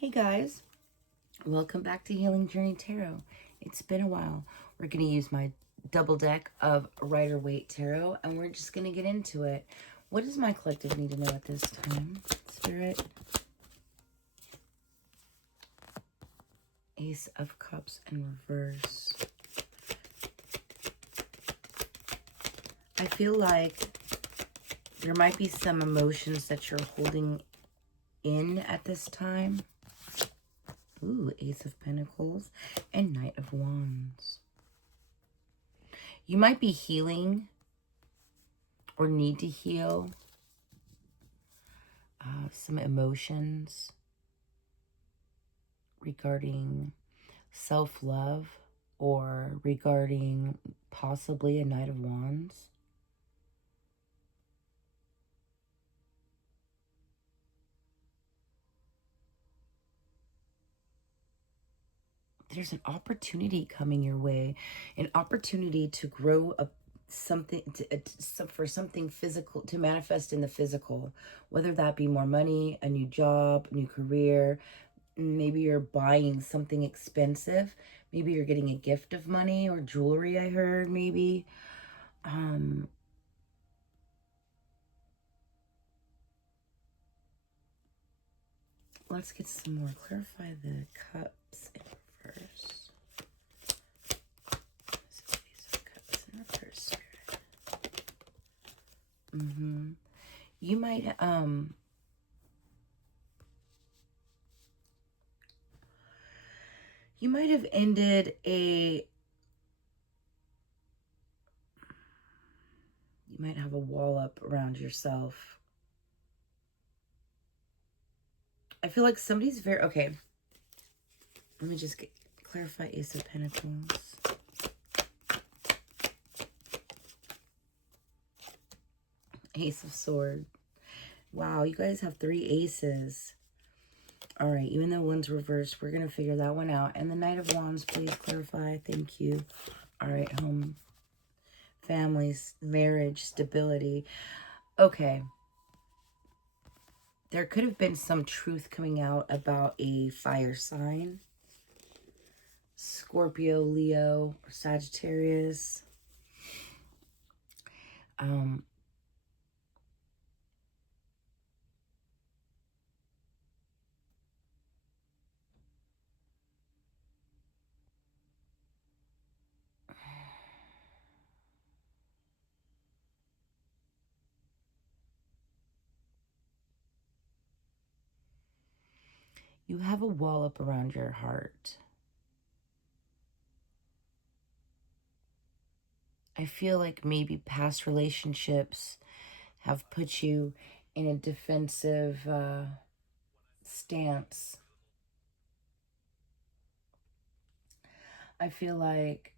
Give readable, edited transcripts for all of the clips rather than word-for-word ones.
Hey guys, welcome back to Healing Journey Tarot. It's been a while. We're going to use my double deck of Rider-Waite Tarot and we're just going to get into it. What does my collective need to know at this time? Spirit, Ace of Cups in reverse. I feel like there might be some emotions that you're holding in at this time. Ooh, Ace of Pentacles and Knight of Wands. You might be healing or need to heal some emotions regarding self-love or regarding possibly a Knight of Wands. There's an opportunity coming your way, an opportunity to grow something for something physical to manifest in the physical, whether that be more money, a new job, new career. Maybe you're buying something expensive. Maybe you're getting a gift of money or jewelry, I heard, maybe. Let's get some more. Clarify the cups in reverse. Cups in reverse, Spirit. You might, you might have ended you might have a wall up around yourself. I feel like somebody's okay. Let me just clarify Ace of Pentacles. Ace of Swords. Wow, you guys have 3 aces. All right, even though one's reversed, we're going to figure that one out. And the Knight of Wands, please clarify. Thank you. All right, home, families, marriage, stability. Okay. There could have been some truth coming out about a fire sign. Scorpio, Leo, or Sagittarius. You have a wall up around your heart. I feel like maybe past relationships have put you in a defensive stance. I feel like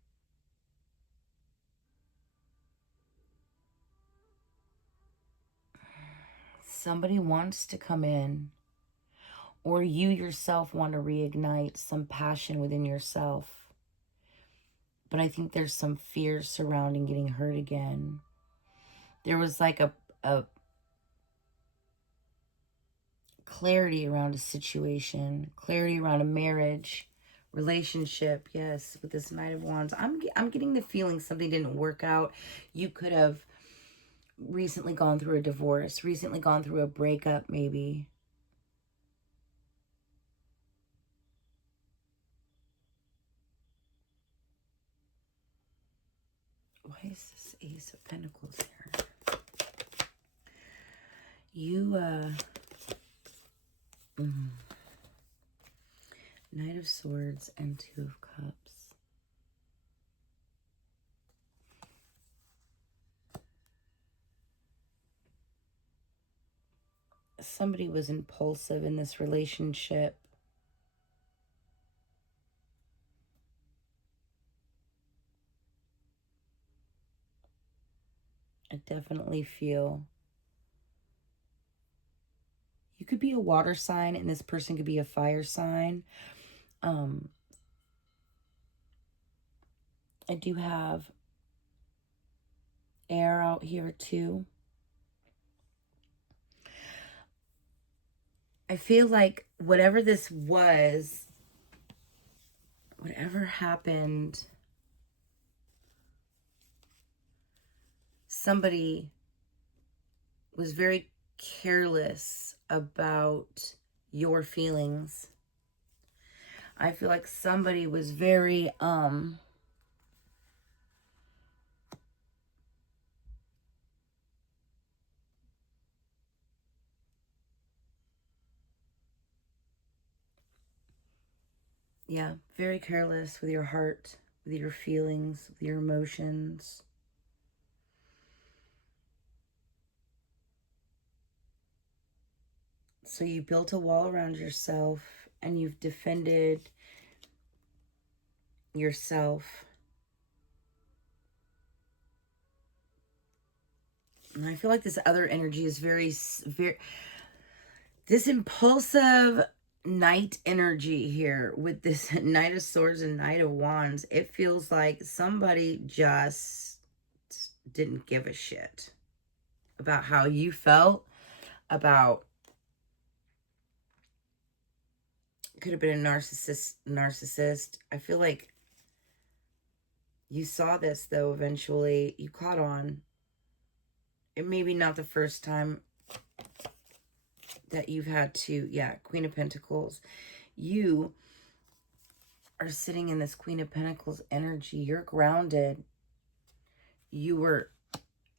somebody wants to come in, or you yourself want to reignite some passion within yourself. But I think there's some fear surrounding getting hurt again. There was like a clarity around a situation, clarity around a marriage, relationship. Yes, with this Knight of Wands. I'm getting the feeling something didn't work out. You could have recently gone through a divorce, recently gone through a breakup, maybe. Why is this Ace of Pentacles here? You, Knight of Swords and Two of Cups. Somebody was impulsive in this relationship. I definitely feel you could be a water sign and this person could be a fire sign. I do have air out here too. I feel like whatever this was, whatever happened, somebody was very careless about your feelings. I feel like somebody was very, yeah, very careless with your heart, with your feelings, with your emotions. So you built a wall around yourself and you've defended yourself. And I feel like this other energy is very, this impulsive Knight energy here with this Knight of Swords and Knight of Wands. It feels like somebody just didn't give a shit about how you felt, about, could have been a narcissist. I feel like you saw this though. Eventually you caught on. It may be not the first time that you've had to, yeah, Queen of Pentacles. You are sitting in this Queen of Pentacles energy. You're grounded. You were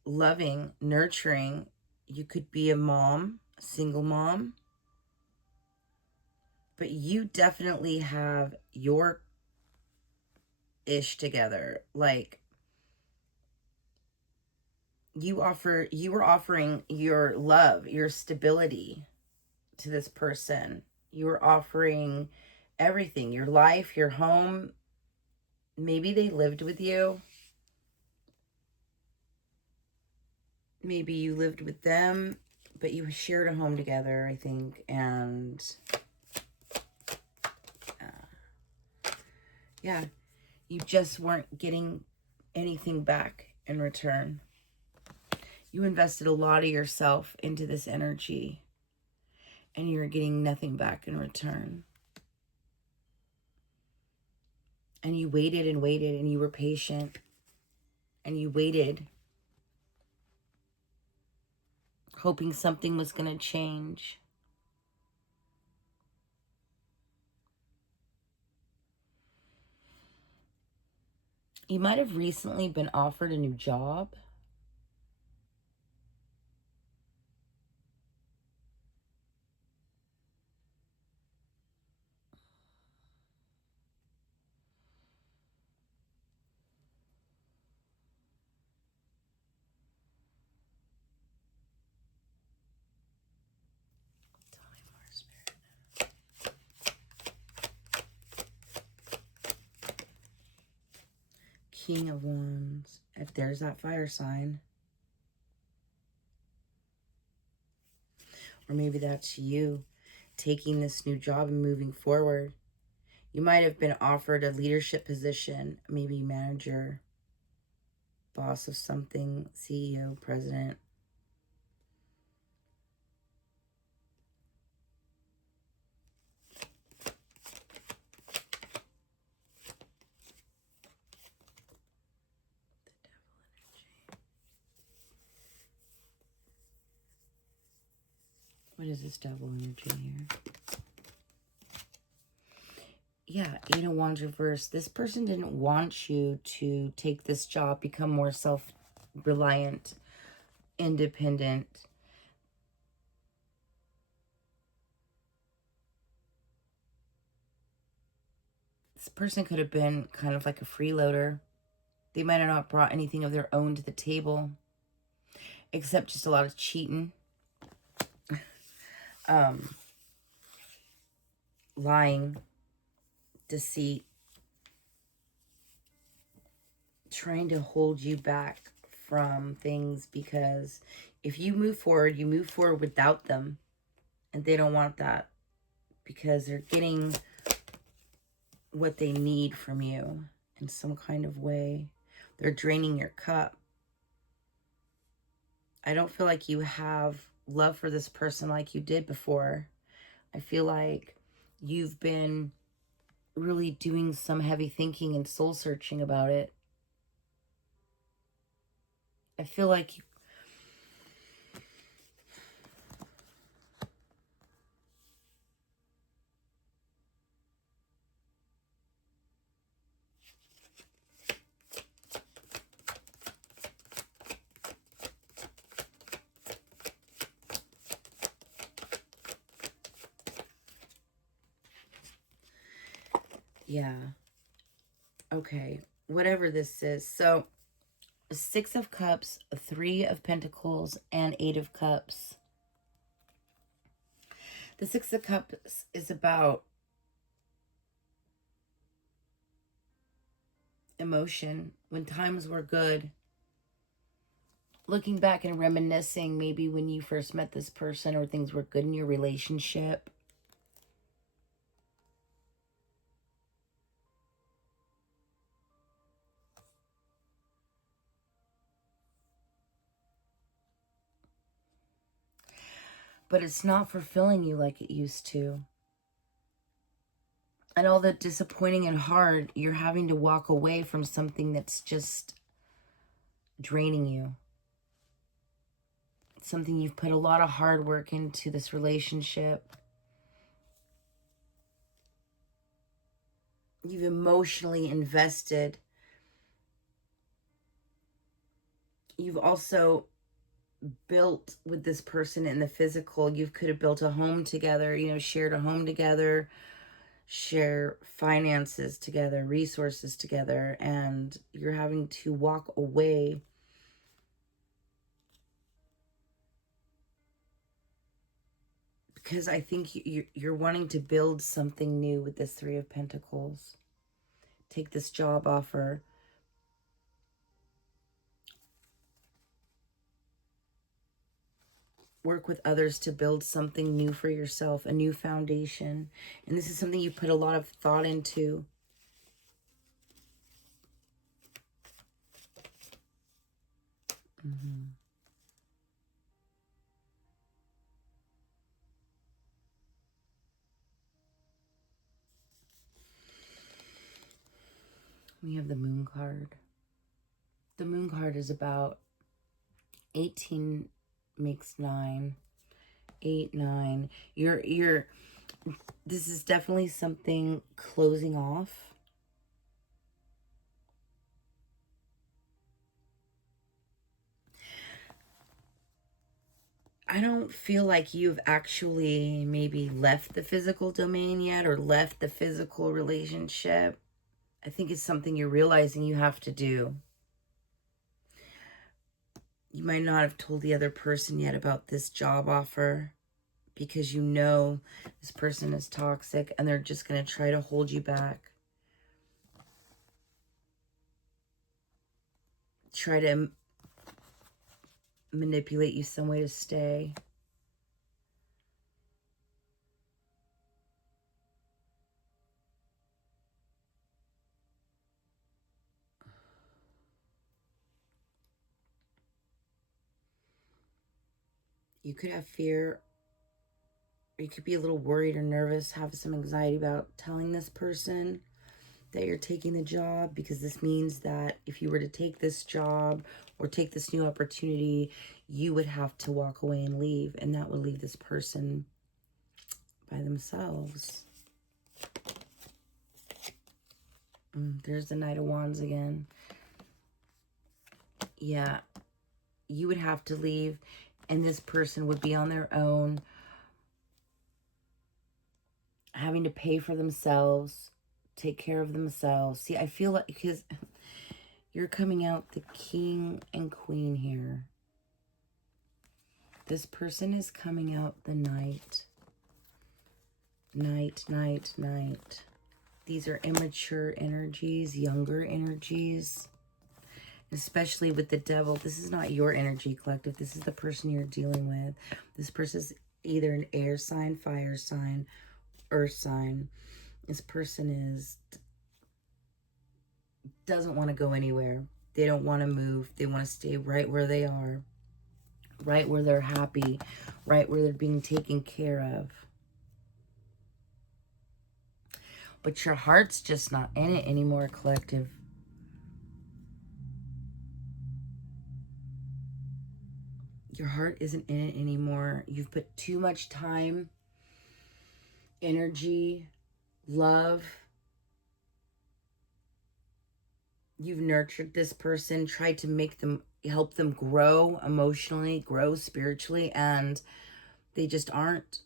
loving, nurturing. You could be a mom, a single mom. But you definitely have your ish together. Like, you were offering your love, your stability to this person. You were offering everything, your life, your home. Maybe they lived with you. Maybe you lived with them, but you shared a home together, I think. And yeah, you just weren't getting anything back in return. You invested a lot of yourself into this energy, and you're getting nothing back in return. And you waited and waited, and you were patient, and you waited, hoping something was going to change. You might have recently been offered a new job. King of Wands. If there's that fire sign. Or maybe that's you taking this new job and moving forward. You might have been offered a leadership position, maybe manager, boss of something, CEO, president. What is this devil energy here? Yeah, Eight of Wands reversed. This person didn't want you to take this job, become more self-reliant, independent. This person could have been kind of like a freeloader. They might have not brought anything of their own to the table, except just a lot of cheating, lying, deceit, trying to hold you back from things, because if you move forward without them, and they don't want that because they're getting what they need from you in some kind of way. They're draining your cup. I don't feel like you have love for this person like you did before. I feel like you've been really doing some heavy thinking and soul searching about it. I feel like yeah. Okay. Whatever this is. So, 6 of Cups, 3 of Pentacles, and 8 of Cups. The 6 of Cups is about emotion. When times were good, looking back and reminiscing maybe when you first met this person or things were good in your relationship. But it's not fulfilling you like it used to. And all the disappointing and hard, you're having to walk away from something that's just draining you. Something you've put a lot of hard work into this relationship. You've emotionally invested. You've also built with this person in the physical. You could have built a home together, you know, shared a home together, share finances together, resources together, and you're having to walk away because I think you're wanting to build something new with this 3 of Pentacles. Take this job offer. Work with others to build something new for yourself, a new foundation. And this is something you put a lot of thought into. Mm-hmm. We have the Moon card. The Moon card is about 18 makes 9. 8, 9. This is definitely something closing off. I don't feel like you've actually maybe left the physical domain yet or left the physical relationship. I think it's something you're realizing you have to do. You might not have told the other person yet about this job offer because you know this person is toxic and they're just going to try to hold you back. Try to manipulate you some way to stay. You could have fear, or you could be a little worried or nervous, have some anxiety about telling this person that you're taking the job, because this means that if you were to take this job or take this new opportunity, you would have to walk away and leave, and that would leave this person by themselves. There's the Knight of Wands again. Yeah, you would have to leave, and this person would be on their own, having to pay for themselves, take care of themselves. See, I feel like, because you're coming out the King and Queen here. This person is coming out the Knight. Knight, Knight, Knight. These are immature energies, younger energies. Especially with the Devil. This is not your energy, collective. This is the person you're dealing with. This person is either an air sign, fire sign, earth sign. This person doesn't want to go anywhere. They don't want to move. They want to stay right where they are. Right where they're happy. Right where they're being taken care of. But your heart's just not in it anymore, collective. Your heart isn't in it anymore. You've put too much time, energy, love. You've nurtured this person, tried to help them grow emotionally, grow spiritually, and they just aren't.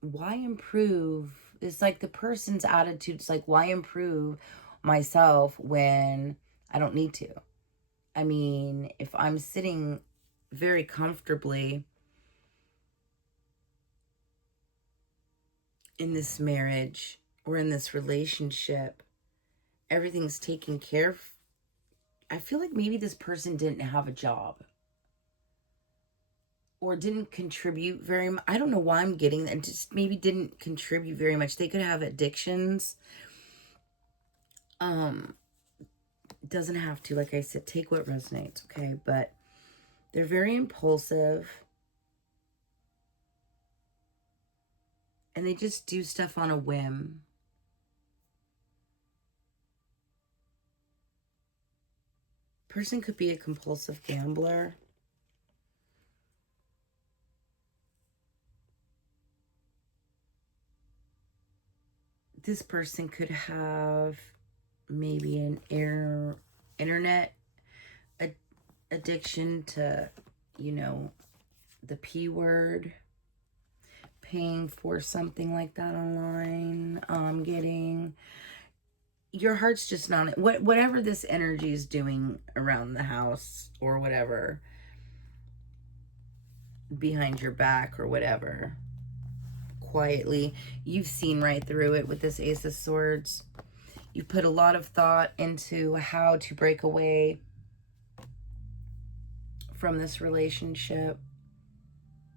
Why improve? It's like the person's attitude. It's like, why improve myself when I don't need to? I mean, if I'm sitting very comfortably in this marriage or in this relationship, everything's taken care of. I feel like maybe this person didn't have a job or didn't contribute very much. I don't know why I'm getting that. Just maybe didn't contribute very much. They could have addictions. Doesn't have to, like I said, take what resonates, okay? But they're very impulsive. And they just do stuff on a whim. Person could be a compulsive gambler. This person could have maybe an internet addiction to, you know, the P word, paying for something like that online, getting, your heart's just not, whatever this energy is doing around the house or whatever, behind your back or whatever, quietly, you've seen right through it with this Ace of Swords. You put a lot of thought into how to break away from this relationship,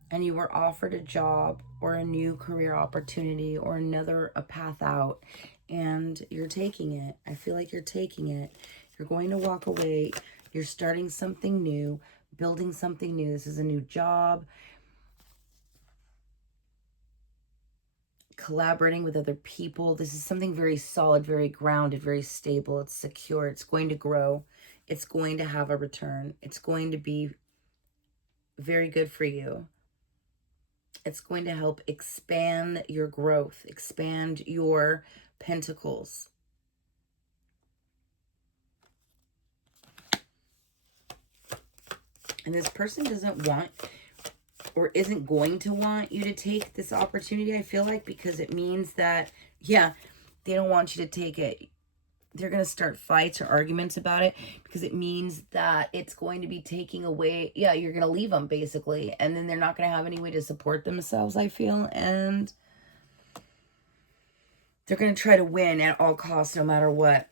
and you were offered a job or a new career opportunity or a path out, and you're taking it. I feel like you're taking it. You're going to walk away. You're starting something new, building something new. This is a new job, collaborating with other people. This is something very solid, very grounded, very stable. It's secure. It's going to grow. It's going to have a return. It's going to be very good for you. It's going to help expand your growth, expand your pentacles. And this person doesn't want or isn't going to want you to take this opportunity, I feel like, because it means that, yeah, they don't want you to take it. They're going to start fights or arguments about it because it means that it's going to be taking away. Yeah, you're going to leave them basically. And then they're not going to have any way to support themselves, I feel. And they're going to try to win at all costs, no matter what.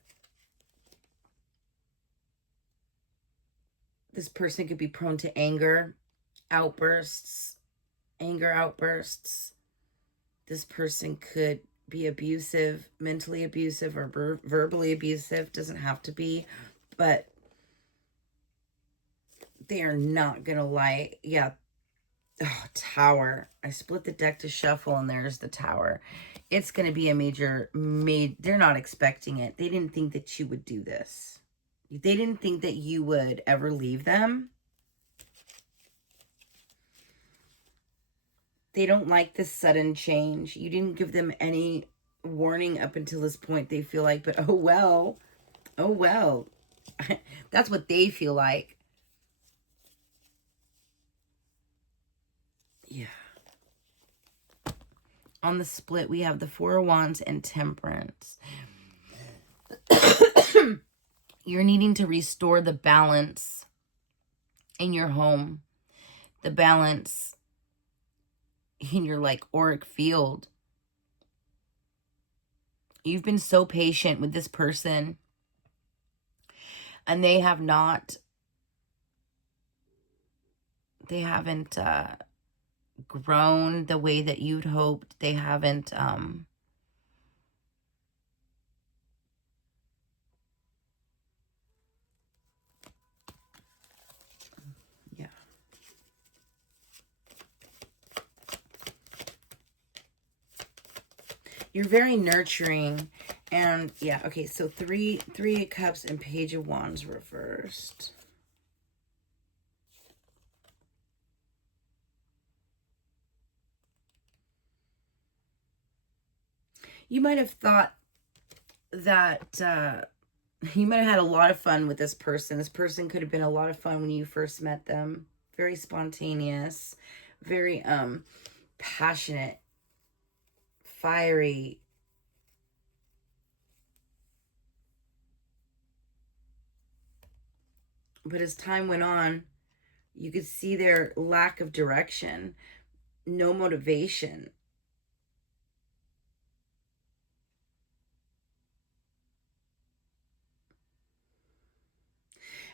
This person could be prone to anger outbursts. This person could be abusive, mentally abusive, or verbally abusive. Doesn't have to be, but they are not gonna lie. Yeah. Oh, Tower. I split the deck to shuffle, and there's the Tower. It's gonna be a major. They're not expecting it. They didn't think that you would do this. They didn't think that you would ever leave them. They don't like this sudden change. You didn't give them any warning up until this point, they feel like, but oh well. Oh well. That's what they feel like. Yeah. On the split, we have the Four of Wands and Temperance. You're needing to restore the balance in your home. The balance in your, like, auric field. You've been so patient with this person, and they haven't grown the way that you'd hoped. They haven't yeah. You're very nurturing. And yeah, okay, so three of cups and page of wands reversed. You might have thought that you might have had a lot of fun with this person. This person could have been a lot of fun when you first met them. Very spontaneous, very passionate, fiery. But as time went on, you could see their lack of direction, no motivation.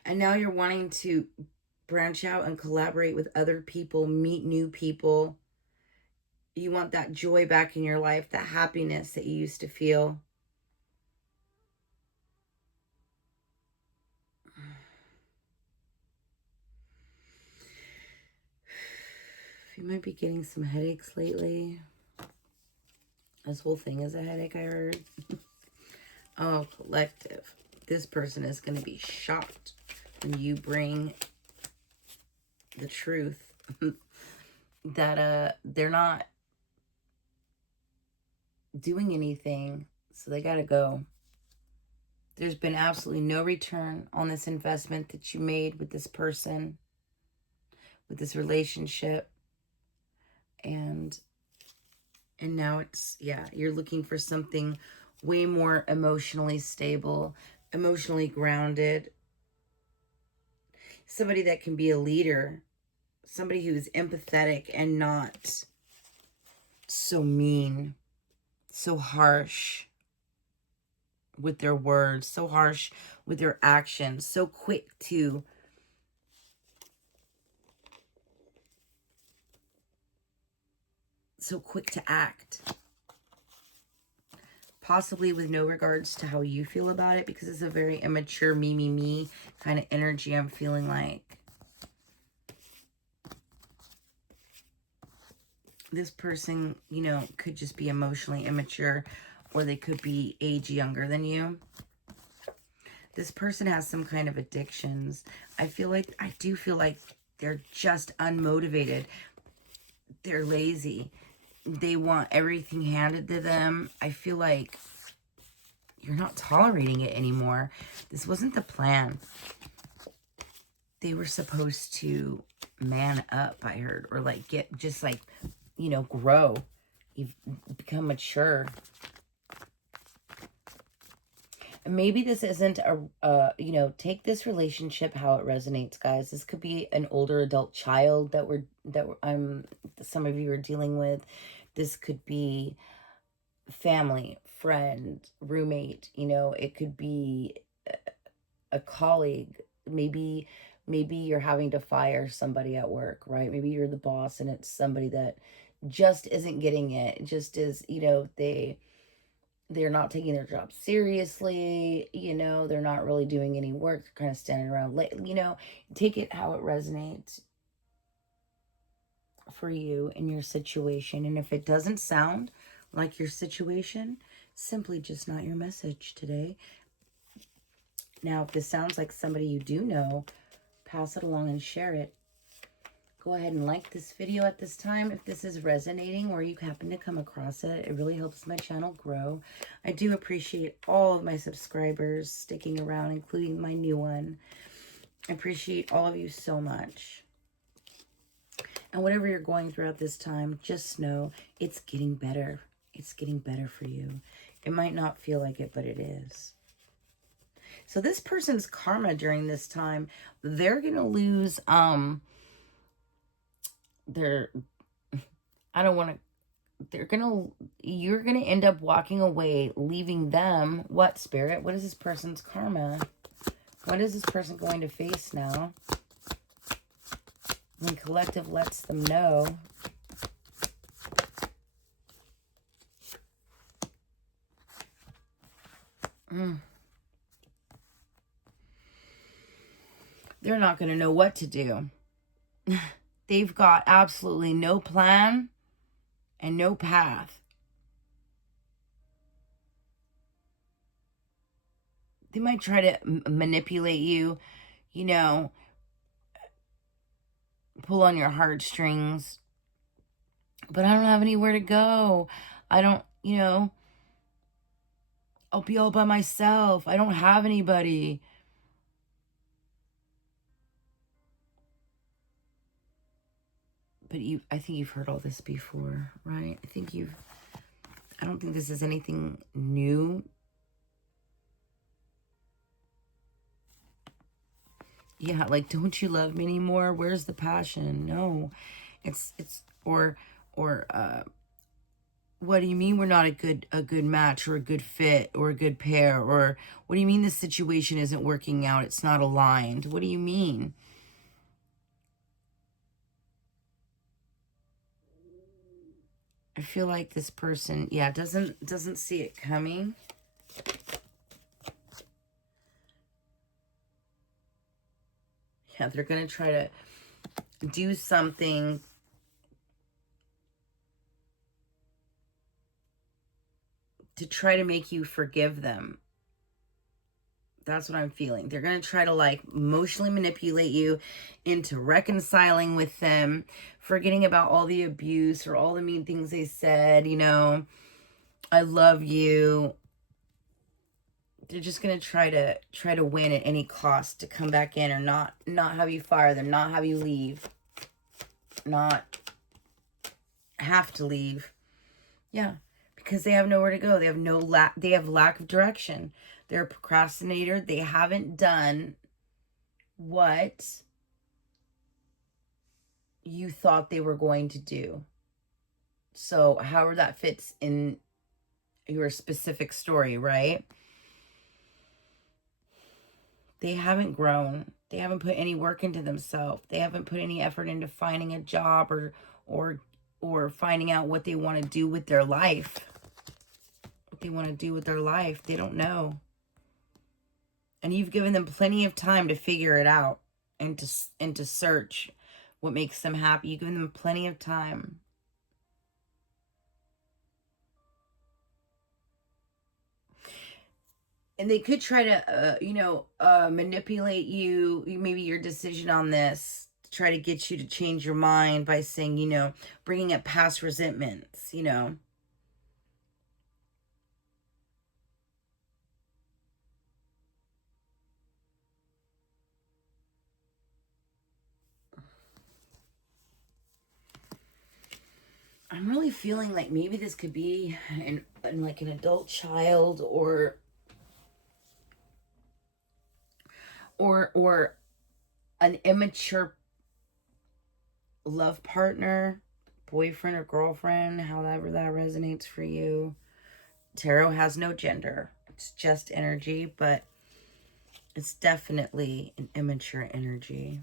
And now you're wanting to branch out and collaborate with other people, meet new people. You want that joy back in your life, that happiness that you used to feel. You might be getting some headaches lately. This whole thing is a headache, I heard. Oh, collective. This person is going to be shocked when you bring the truth that they're not doing anything, so they got to go. There's been absolutely no return on this investment that you made with this person, with this relationship. And now it's, yeah, you're looking for something way more emotionally stable, emotionally grounded. Somebody that can be a leader. Somebody who is empathetic and not so mean, so harsh with their words, so harsh with their actions, so quick to act. Possibly with no regards to how you feel about it, because it's a very immature me kind of energy I'm feeling like. This person, you know, could just be emotionally immature, or they could be age younger than you. This person has some kind of addictions. I do feel like they're just unmotivated. They're lazy. They want everything handed to them. I feel like you're not tolerating it anymore. This wasn't the plan. They were supposed to man up, I heard, or like get just like, you know, grow. You've become mature. Maybe this isn't you know, take this relationship how it resonates, guys. This could be an older adult child that some of you are dealing with. This could be family, friend, roommate, you know, it could be a colleague. Maybe you're having to fire somebody at work, right? Maybe you're the boss and it's somebody that just isn't getting it. Just is, you know, they're not taking their job seriously, you know, they're not really doing any work, they're kind of standing around late, you know. Take it how it resonates for you in your situation. And if it doesn't sound like your situation, simply just not your message today. Now, if this sounds like somebody you do know, pass it along and share it. Go ahead and like this video at this time if this is resonating or you happen to come across it. It really helps my channel grow. I do appreciate all of my subscribers sticking around, including my new one. I appreciate all of you so much. And whatever you're going through at this time, just know it's getting better. It's getting better for you. It might not feel like it, but it is. So this person's karma during this time, they're going to lose, you're going to end up walking away, leaving them, what, Spirit? What is this person's karma? What is this person going to face now? When collective lets them know. They're not going to know what to do. They've got absolutely no plan and no path. They might try to manipulate you, you know, pull on your heartstrings. But I don't have anywhere to go. I don't, I'll be all by myself. I don't have anybody. But I think you've heard all this before, right? I don't think this is anything new. Yeah, like, don't you love me anymore? Where's the passion? No. Or what do you mean we're not a good match or a good fit or a good pair? Or what do you mean this situation isn't working out? It's not aligned. What do you mean? I feel like this person, yeah, doesn't see it coming. Yeah, they're going to try to do something to try to make you forgive them. That's what I'm feeling. They're going to try to like emotionally manipulate you into reconciling with them, forgetting about all the abuse or all the mean things they said, I love you. They're just going to try to win at any cost to come back in or not have you fire them, not have you leave, not have to leave. Yeah, because they have nowhere to go. They have they have lack of direction. They're a procrastinator. They haven't done what you thought they were going to do. So however that fits in your specific story, right? They haven't grown. They haven't put any work into themselves. They haven't put any effort into finding a job or finding out what they want to do with their life. What they want to do with their life. They don't know. And you've given them plenty of time to figure it out and to search what makes them happy. You've given them plenty of time. And they could try to, manipulate you, maybe your decision on this, to try to get you to change your mind by saying, bringing up past resentments, I'm really feeling like maybe this could be like an adult child or an immature love partner, boyfriend or girlfriend, however that resonates for you. Tarot has no gender. It's just energy, but it's definitely an immature energy.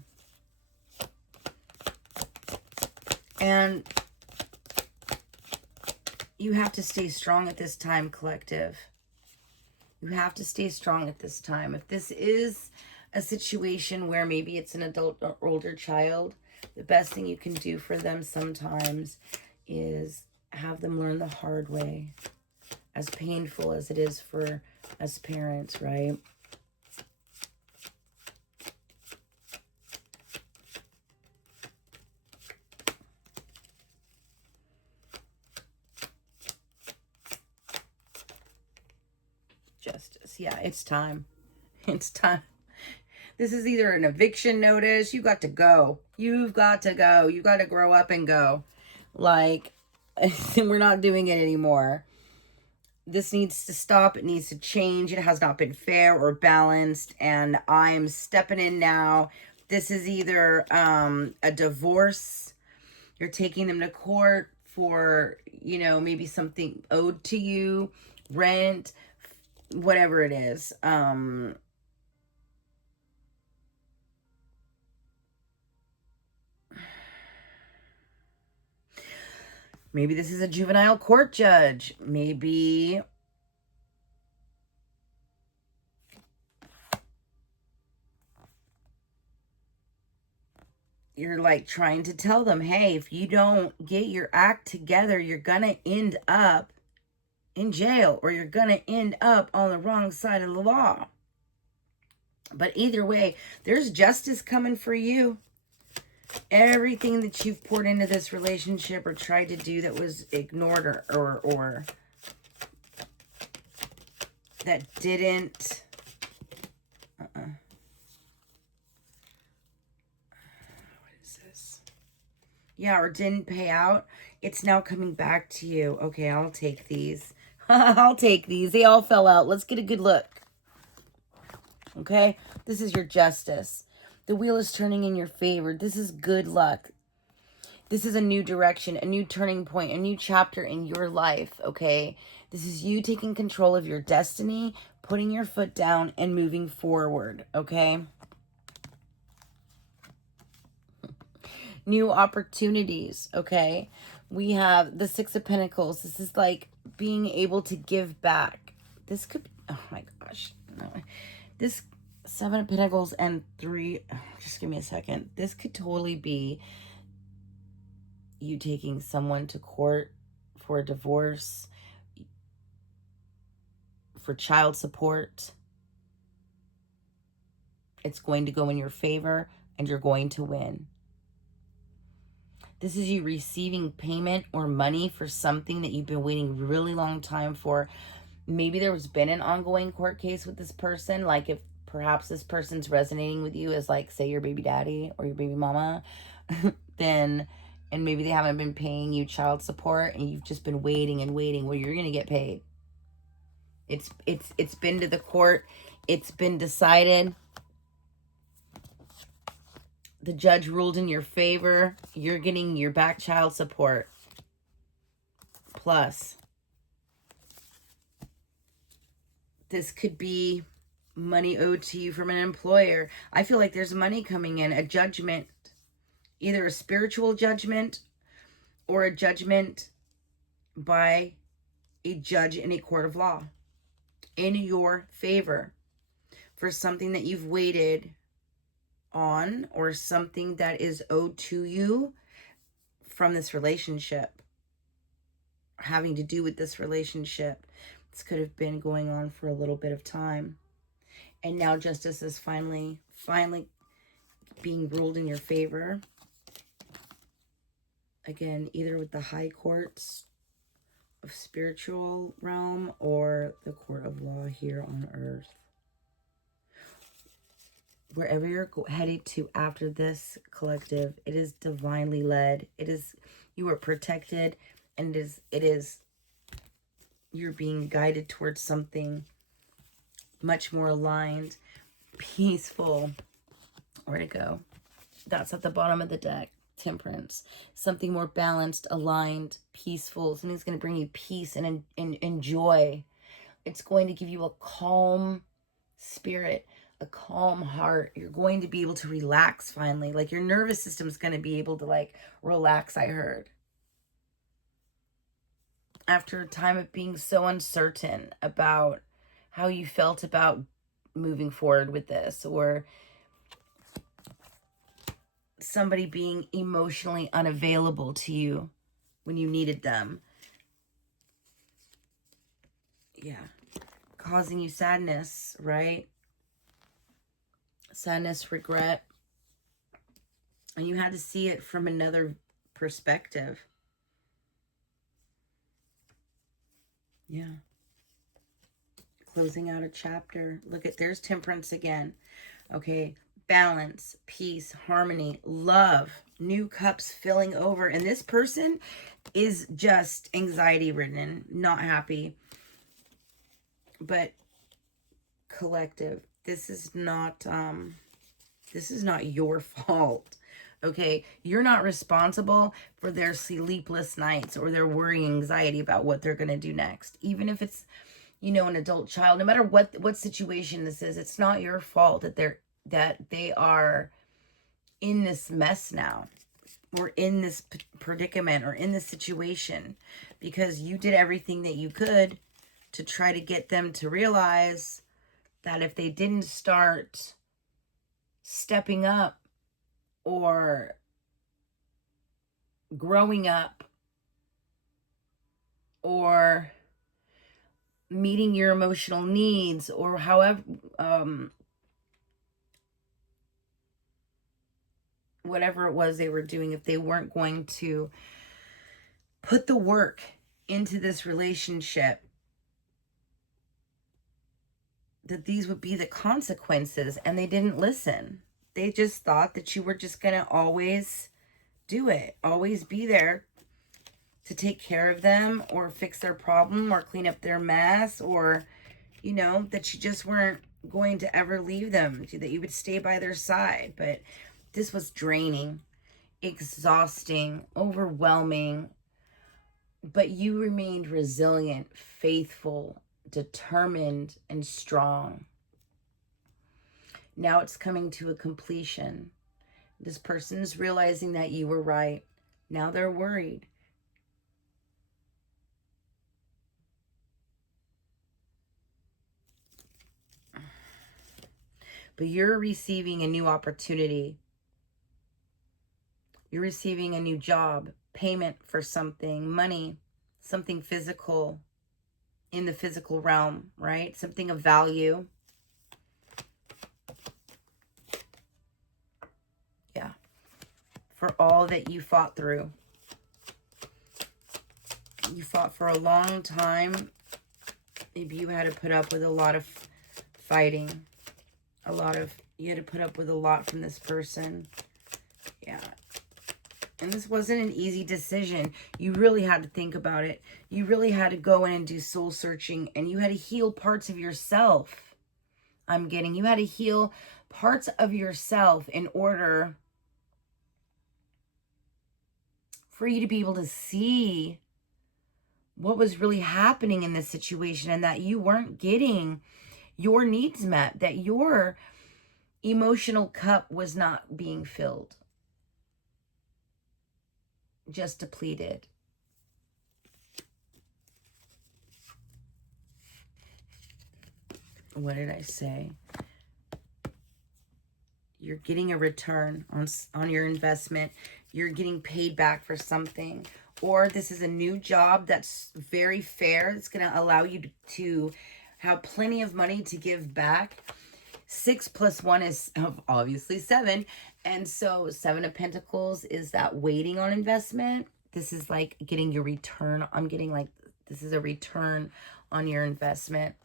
And you have to stay strong at this time, collective. You have to stay strong at this time. If this is a situation where maybe it's an adult or older child, the best thing you can do for them sometimes is have them learn the hard way, as painful as it is for us parents, right? Justice. Yeah, it's time. It's time. This is either an eviction notice. You got to go. You've got to go. You got to grow up and go. Like, we're not doing it anymore. This needs to stop. It needs to change. It has not been fair or balanced. And I'm stepping in now. This is either a divorce. You're taking them to court for, maybe something owed to you, rent, whatever it is. Maybe this is a juvenile court judge. Maybe you're like trying to tell them, hey, if you don't get your act together, you're going to end up in jail or you're going to end up on the wrong side of the law. But either way, there's justice coming for you. Everything that you've poured into this relationship or tried to do that was ignored or that didn't... What is this? Yeah, or didn't pay out. It's now coming back to you. Okay, I'll take these. I'll take these. They all fell out. Let's get a good look. Okay? This is your justice. The wheel is turning in your favor. This is good luck. This is a new direction, a new turning point, a new chapter in your life, okay? This is you taking control of your destiny, putting your foot down, and moving forward, okay? New opportunities, okay? We have the Six of Pentacles. This is like being able to give back. This could, oh my gosh. No. This Seven of Pentacles and three, just give me a second. This could totally be you taking someone to court for a divorce, for child support. It's going to go in your favor and you're going to win. This is you receiving payment or money for something that you've been waiting a really long time for. Maybe there was been an ongoing court case with this person. Like if perhaps this person's resonating with you as like, say, your baby daddy or your baby mama, then, and maybe they haven't been paying you child support and you've just been waiting and waiting. Well, you're going to get paid. It's been to the court. It's been decided. The judge ruled in your favor. You're getting your back child support. Plus, this could be money owed to you from an employer. I feel like there's money coming in, a judgment, either a spiritual judgment or a judgment by a judge in a court of law in your favor for something that you've waited on or something that is owed to you from this relationship, having to do with this relationship. This could have been going on for a little bit of time. And now justice is finally being ruled in your favor. Again, either with the high courts of spiritual realm or the court of law here on earth. Wherever you're headed to after this, collective, it is divinely led. It is, you are protected, and it is you're being guided towards something much more aligned, peaceful. Where to go? That's at the bottom of the deck. Temperance. Something more balanced, aligned, peaceful. Something's going to bring you peace and joy. It's going to give you a calm spirit, a calm heart. You're going to be able to relax finally. Like your nervous system's going to be able to like relax, I heard. After a time of being so uncertain about how you felt about moving forward with this, or somebody being emotionally unavailable to you when you needed them. Yeah. Causing you sadness, right? Sadness, regret. And you had to see it from another perspective. Yeah. Closing out a chapter. Look at, there's temperance again. Okay. Balance, peace, harmony, love, new cups filling over. And this person is just anxiety ridden, not happy. But collective, this is not your fault. Okay, you're not responsible for their sleepless nights or their worry, anxiety about what they're going to do next. Even if it's, you know, an adult child, no matter what situation this is, it's not your fault that they are in this mess now, or in this predicament, or in this situation, because you did everything that you could to try to get them to realize that if they didn't start stepping up or growing up or meeting your emotional needs, or however, whatever it was they were doing, if they weren't going to put the work into this relationship, that these would be the consequences, and they didn't listen. They just thought that you were just going to always do it, always be there to take care of them or fix their problem or clean up their mess, or, you know, that you just weren't going to ever leave them, that you would stay by their side. But this was draining, exhausting, overwhelming, but you remained resilient, faithful, determined, and strong. Now it's coming to a completion. This person is realizing that you were right. Now they're worried. But you're receiving a new opportunity. You're receiving a new job, payment for something, money, something physical, in the physical realm, right? Something of value. Yeah. For all that you fought through. You fought for a long time. Maybe you had to put up with a lot of fighting. You had to put up with a lot from this person. Yeah. And this wasn't an easy decision. You really had to think about it. You really had to go in and do soul searching, and you had to heal parts of yourself. You had to heal parts of yourself in order for you to be able to see what was really happening in this situation, and that you weren't getting your needs met, that your emotional cup was not being filled, just depleted. What did I say? You're getting a return on your investment. You're getting paid back for something. Or this is a new job that's very fair. It's going to allow you to have plenty of money to give back. 6 plus 1 is obviously 7. And so 7 of Pentacles is that waiting on investment. This is like getting your return. I'm getting like this is a return on your investment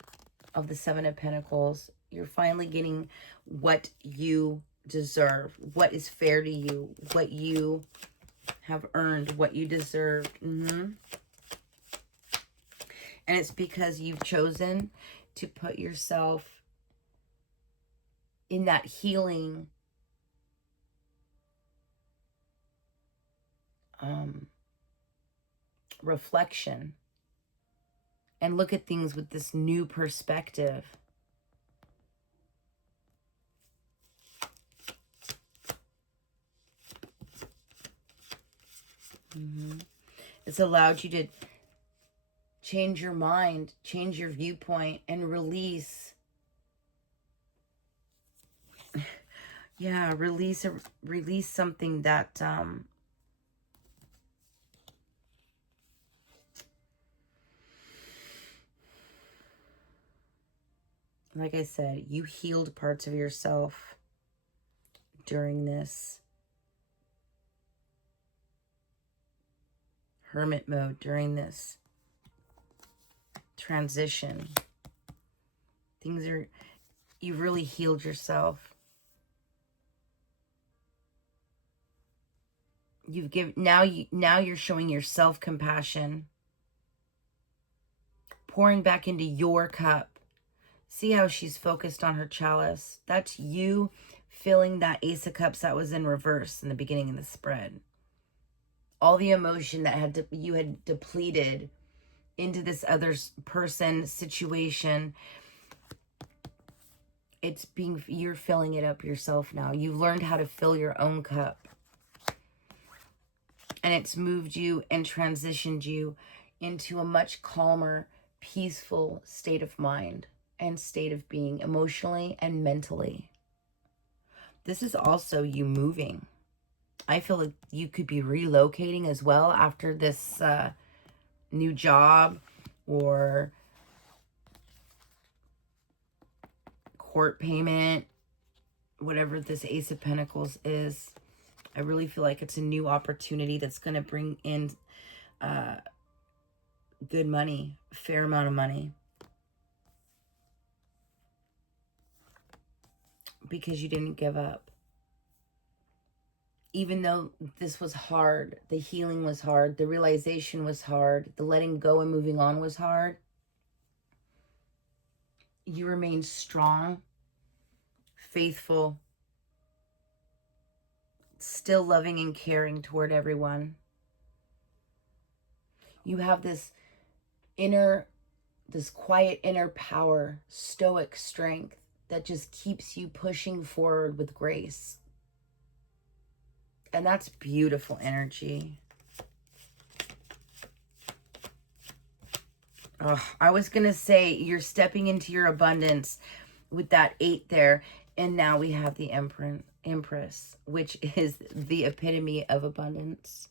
of the 7 of Pentacles. You're finally getting what you deserve, what is fair to you, what you have earned, what you deserve. And it's because you've chosen to put yourself in that healing reflection and look at things with this new perspective. It's allowed you to change your mind, change your viewpoint, and release. Yeah, release something that like I said, you healed parts of yourself during this hermit mode, during this transition. You've really healed yourself. Now you're showing your self-compassion, pouring back into your cup. See how she's focused on her chalice? That's you filling that Ace of Cups that was in reverse in the beginning of the spread. All the emotion that you had depleted into this other person situation, you're filling it up yourself now. You've learned how to fill your own cup. And it's moved you and transitioned you into a much calmer, peaceful state of mind and state of being, emotionally and mentally. This is also you moving. I feel like you could be relocating as well after this new job or court payment, whatever this Ace of Pentacles is. I really feel like it's a new opportunity that's going to bring in good money, a fair amount of money. Because you didn't give up. Even though this was hard, the healing was hard, the realization was hard, the letting go and moving on was hard, you remained strong, faithful, still loving and caring toward everyone. You have this quiet inner power, stoic strength that just keeps you pushing forward with grace. And that's beautiful energy. Oh, I was going to say you're stepping into your abundance with that 8 there. And now we have the Empress, which is the epitome of abundance.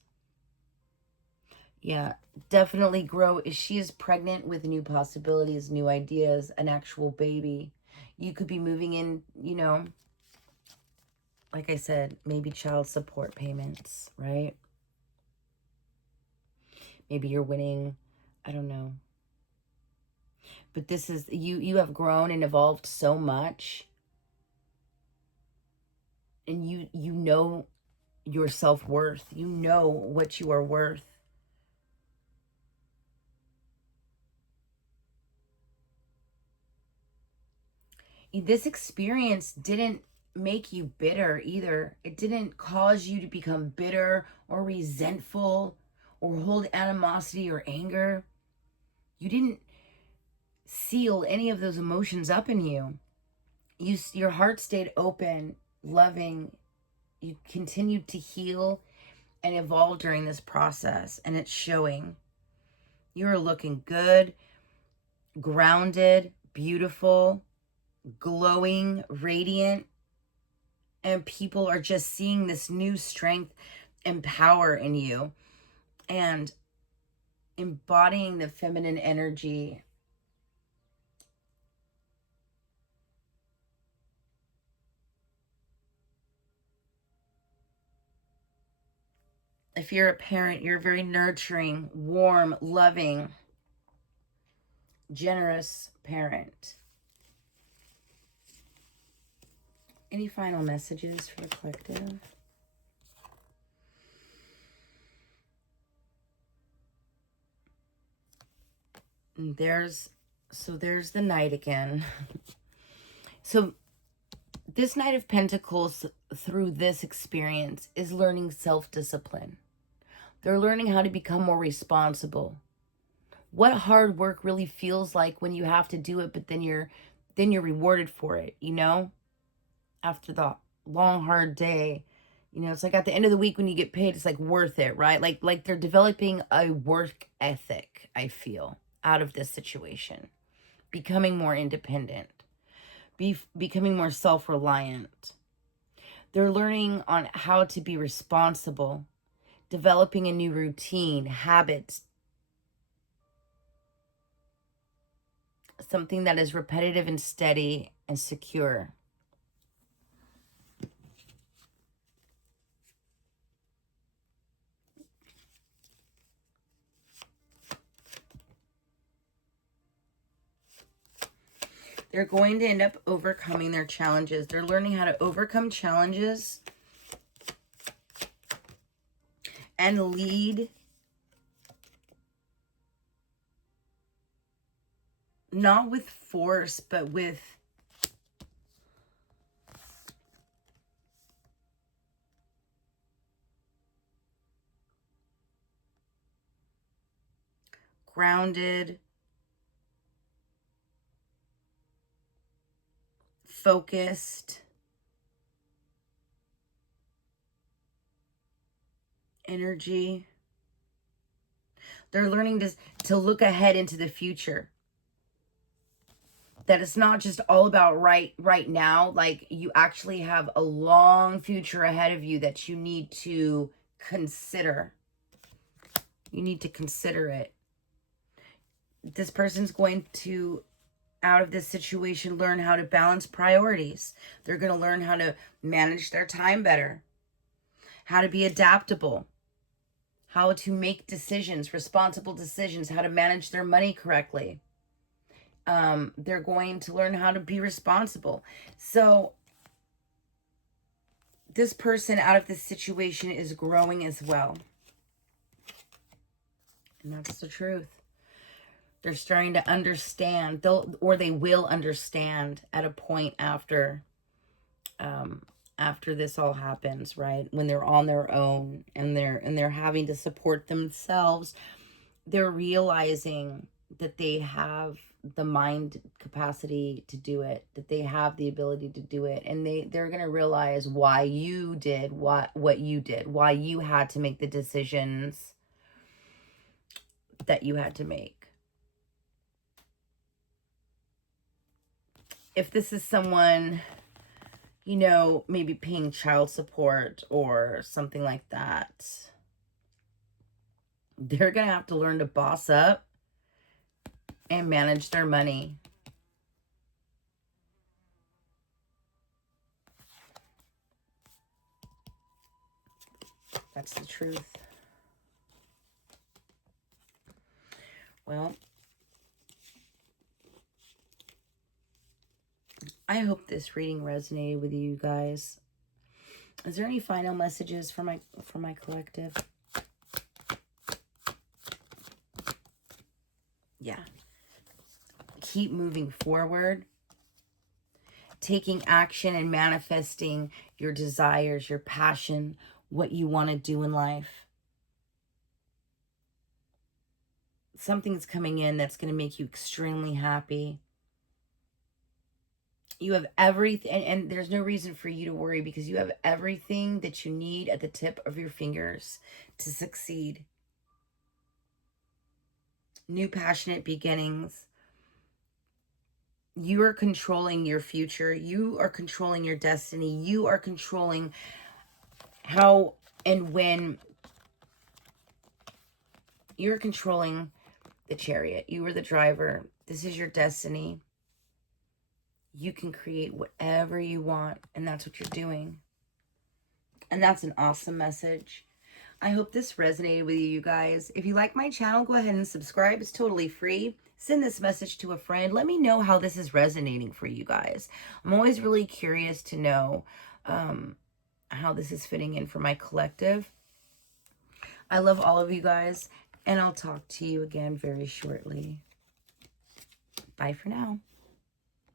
Yeah, definitely grow. She is pregnant with new possibilities, new ideas, an actual baby. You could be moving in, you know, like I said, maybe child support payments, right? Maybe you're winning, I don't know. But this is, you have grown and evolved so much. And you know your self-worth. You know what you are worth. This experience didn't make you bitter either. It didn't cause you to become bitter or resentful or hold animosity or anger. You didn't seal any of those emotions up in you. Your heart stayed open, loving. You continued to heal and evolve during this process, and it's showing. You are looking good, grounded, beautiful, glowing, radiant, and people are just seeing this new strength and power in you and embodying the feminine energy. If you're a parent, you're very nurturing, warm, loving, generous parent. Any final messages for the collective? And there's the Knight again. So this Knight of Pentacles, through this experience, is learning self-discipline. They're learning how to become more responsible. What hard work really feels like when you have to do it, but then you're rewarded for it, you know? After the long, hard day, you know, it's like at the end of the week when you get paid, it's like worth it, right? Like they're developing a work ethic, I feel, out of this situation. Becoming more independent. Becoming more self-reliant. They're learning on how to be responsible. Developing a new routine, habits. Something that is repetitive and steady and secure. They're going to end up overcoming their challenges. They're learning how to overcome challenges and lead, not with force, but with grounded, focused energy. They're learning to look ahead into the future. That it's not just all about right now. Like, you actually have a long future ahead of you that you need to consider. You need to consider it. This person's going to, out of this situation, learn how to balance priorities. They're going to learn how to manage their time better. how to be adaptable, how to make decisions, responsible decisions, how to manage their money correctly. They're going to learn how to be responsible. So this person out of this situation is growing as well. And that's the truth. They're starting to understand, they will understand at a point after this all happens, right? When they're on their own and they're having to support themselves, they're realizing that they have the mind capacity to do it, that they have the ability to do it, and they're going to realize why you did what you did, why you had to make the decisions that you had to make. If this is someone, you know, maybe paying child support or something like that, they're going to have to learn to boss up and manage their money. That's the truth. Well, I hope this reading resonated with you guys. Is there any final messages for my collective? Yeah. Keep moving forward. Taking action and manifesting your desires, your passion, what you want to do in life. Something's coming in that's going to make you extremely happy. You have everything, and there's no reason for you to worry, because you have everything that you need at the tip of your fingers to succeed. New passionate beginnings. You are controlling your future. You are controlling your destiny. You are controlling how and when. You're controlling the chariot. You are the driver. This is your destiny. You can create whatever you want, and that's what you're doing. And that's an awesome message. I hope this resonated with you guys. If you like my channel, go ahead and subscribe. It's totally free. Send this message to a friend. Let me know how this is resonating for you guys. I'm always really curious to know how this is fitting in for my collective. I love all of you guys, and I'll talk to you again very shortly. Bye for now.